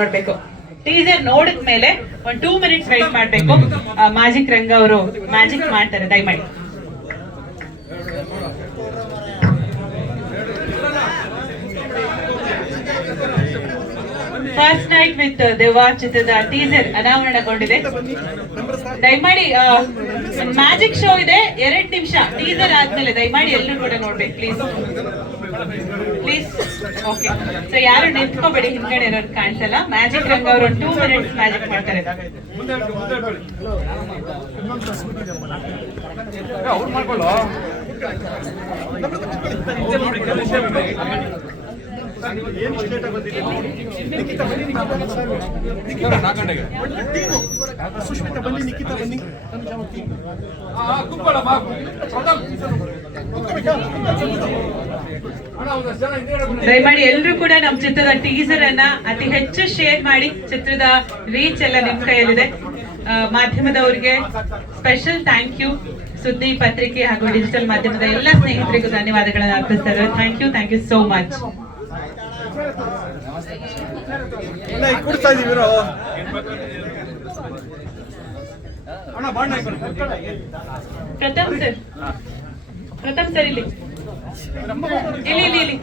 ನೋಡ್ಬೇಕು. ಟೀಸರ್ ನೋಡಿದ ಮೇಲೆ ಒಂದು 2 ಮಿನಿಟ್ಸ್ ವೇಟ್ ಮಾಡ್ಬೇಕು. ಮ್ಯಾಜಿಕ್ ರಂಗ ಅವರು ಮ್ಯಾಜಿಕ್ ಮಾಡ್ತಾರೆ, ದಯಮಾಡಿ. ಫಸ್ಟ್ ನೈಟ್ ವಿತ್ ದೇವಾ ಚಿತ್ರದ ಟೀಸರ್ ಅನಾವರಣಗೊಂಡಿದೆ. ದಯಮಾಡಿ ಮ್ಯಾಜಿಕ್ ಶೋ ಇದೆ, 2 ನಿಮಿಷ ಟೀಸರ್ ಆದ್ಮೇಲೆ ದಯಮಾಡಿ ಎಲ್ಲರೂ ಕೂಡ ನೋಡ್ಬೇಕು ಪ್ಲೀಸ್ ಪ್ಲೀಸ್. ಓಕೆ, ಸೊ ಯಾರು ನಿಂತ್ಕೋಬೇಡಿ, ಹಿಂದ್ಗಡೆ ಇರೋರು ಕಾಣಿಸಲ್ಲ. ಮ್ಯಾಜಿಕ್ ರಂಗ ಅವರು 2 ಮಿನಿಟ್ಸ್ ಮ್ಯಾಜಿಕ್ ಮಾಡ್ತಾರೆ. ಸುಷ್ಮಿತಾ ಬನ್ನಿ, ನಿಖಿತಾ ಬನ್ನಿ. ದಯಮಾಡಿ ಎಲ್ಲರೂ ಕೂಡ ನಮ್ಮ ಚಿತ್ರದ ಟೀಸರ್ ಅನ್ನ ಅತಿ ಹೆಚ್ಚು ಶೇರ್ ಮಾಡಿ. ಚಿತ್ರದ ರೀಚ್ ಎಲ್ಲ ನಿಮ್ ಕೈಯಲ್ಲಿದೆ. ಮಾಧ್ಯಮದವರಿಗೆ ಸ್ಪೆಷಲ್ ಥ್ಯಾಂಕ್ ಯು. ಸುದ್ದಿ ಪತ್ರಿಕೆ ಹಾಗೂ ಡಿಜಿಟಲ್ ಮಾಧ್ಯಮದ ಎಲ್ಲ ಸ್ನೇಹಿತರಿಗೂ ಧನ್ಯವಾದಗಳನ್ನು ಅರ್ಪಿಸ್ತಾರೆ. Thank you so much. Pratham sir ಇಲ್ಲಿ ಇಲ್ಲಿ